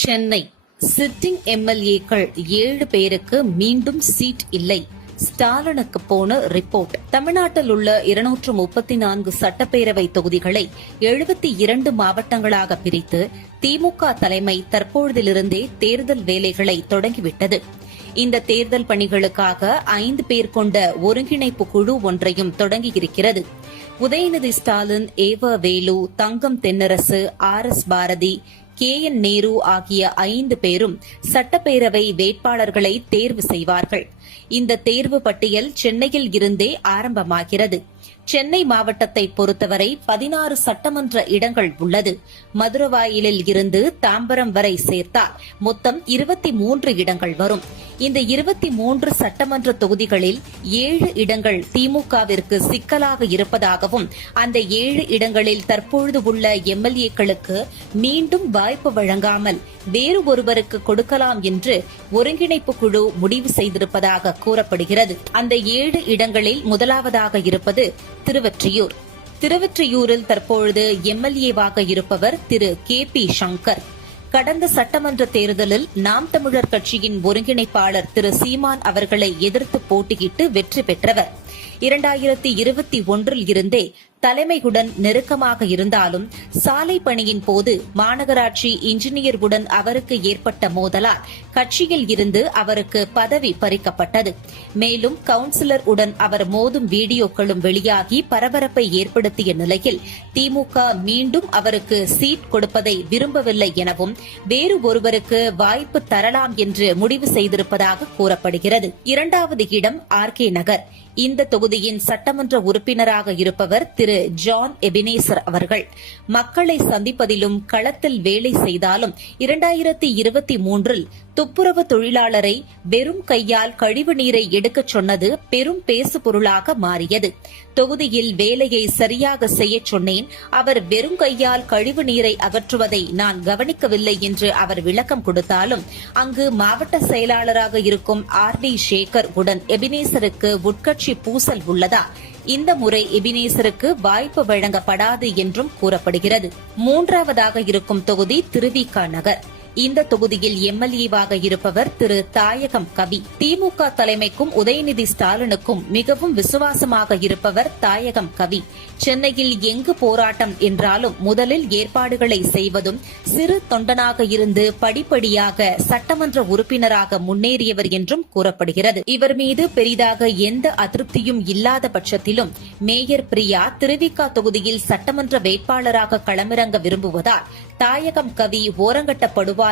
Chennai sitting எம்எல்ஏக்கள் 7 பேருக்கு மீண்டும் சீட் இல்லை. ஸ்டாலினுக்கு போன ரிப்போர்ட். தமிழ்நாட்டில் உள்ள 234 சட்டப்பேரவை தொகுதிகளை 72 மாவட்டங்களாக பிரித்து திமுக தலைமை தற்பொழுதிலிருந்தே தேர்தல் வேலைகளை தொடங்கிவிட்டது. இந்த தேர்தல் பணிகளுக்காக 5 பேர் கொண்ட ஒருங்கிணைப்பு குழு ஒன்றையும் தொடங்கியிருக்கிறது. உதயநிதி ஸ்டாலின், ஏவ வேலு, தங்கம் தென்னரசு, RS பாரதி, KN நேரு ஆகிய 5 பேரும் சட்டப்பேரவை வேட்பாளர்களை தேர்வு செய்வார்கள். இந்த தேர்வு பட்டியல் சென்னையில் இருந்தே ஆரம்பமாகிறது. சென்னை மாவட்டத்தை பொறுத்தவரை 16 சட்டமன்ற இடங்கள் உள்ளது. மதுரவாயிலில் இருந்து தாம்பரம் வரை சேர்த்தால் மொத்தம் 23 இடங்கள் வரும். இந்த 23 சட்டமன்ற தொகுதிகளில் 7 இடங்கள் திமுகவிற்கு சிக்கலாக இருப்பதாகவும் அந்த 7 இடங்களில் தற்பொழுது உள்ள எம்எல்ஏக்களுக்கு மீண்டும் வாய்ப்பு வழங்காமல் வேறு ஒருவருக்கு கொடுக்கலாம் என்று ஒருங்கிணைப்பு குழு முடிவு செய்திருப்பதாக கூறப்படுகிறது. அந்த 7 இடங்களில் முதலாவதாக இருப்பது திருவொற்றியூர். திருவொற்றியூரில் தற்பொழுது எம்எல்ஏவாக இருப்பவர் திரு KP சங்கர். கடந்த சட்டமன்ற தேர்தலில் நாம் தமிழர் கட்சியின் ஒருங்கிணைப்பாளர் திரு சீமான் அவர்களை எதிர்த்து போட்டியிட்டு வெற்றி பெற்றவர். 2021 இருந்தே தலைமையுடன் நெருக்கமாக இருந்தாலும் சாலை பணியின் போது மாநகராட்சி இன்ஜினியருடன் அவருக்கு ஏற்பட்ட மோதலால் கட்சியில் இருந்து அவருக்கு பதவி பறிக்கப்பட்டது. மேலும் கவுன்சிலர் உடன் அவர் மோதும் வீடியோக்களும் வெளியாகி பரபரப்பை ஏற்படுத்திய நிலையில் திமுக மீண்டும் அவருக்கு சீட் கொடுப்பதை விரும்பவில்லை எனவும் வேறு ஒருவருக்கு வாய்ப்பு தரலாம் என்று முடிவு செய்திருப்பதாக கூறப்படுகிறது. 2வது இடம் RK நகர். இந்த தொகுதியின் சட்டமன்ற உறுப்பினராக இருப்பவர் திரு ஜான் எபினேசர் அவர்கள். மக்களை சந்திப்பதிலும் களத்தில் வேலை செய்தாலும் 2023 துப்புரவு தொழிலாளரை வெறும் கையால் கழிவு நீரை எடுக்கச் சொன்னது பெரும் பேசுபொருளாக மாறியது. தொகுதியில் வேலையை சரியாக செய்யச் சொன்னேன், அவர் வெறும் கையால் கழிவு நீரை அகற்றுவதை நான் கவனிக்கவில்லை என்று அவர் விளக்கம் கொடுத்தாலும் அங்கு மாவட்ட செயலாளராக இருக்கும் RD சேகர் உடன் எபினேசருக்கு உட்கட்சி பூசல் உள்ளதா? இந்த முறை எபினேசருக்கு வாய்ப்பு வழங்கப்படாது என்றும் கூறப்படுகிறது. 3வதாக இருக்கும் தொகுதி திருவிக நகர். இந்த தொகுதியில் எம்எல்ஏவாக இருப்பவர் திரு தாயகம் கவி. திமுக தலைமைக்கும் உதயநிதி ஸ்டாலினுக்கும் மிகவும் விசுவாசமாக இருப்பவர் தாயகம் கவி. சென்னையில் எங்கு போராட்டம் என்றாலும் முதலில் ஏற்பாடுகளை செய்வதும் சிறு தொண்டனாக இருந்து படிப்படியாக சட்டமன்ற உறுப்பினராக முன்னேறியவர் என்றும் கூறப்படுகிறது. இவர் மீது பெரிதாக எந்த அதிருப்தியும் இல்லாத பட்சத்திலும் மேயர் பிரியா திருவிக தொகுதியில் சட்டமன்ற வேட்பாளராக களமிறங்க விரும்புவதால் தாயகம் கவி ஓரங்கட்டப்படுவார்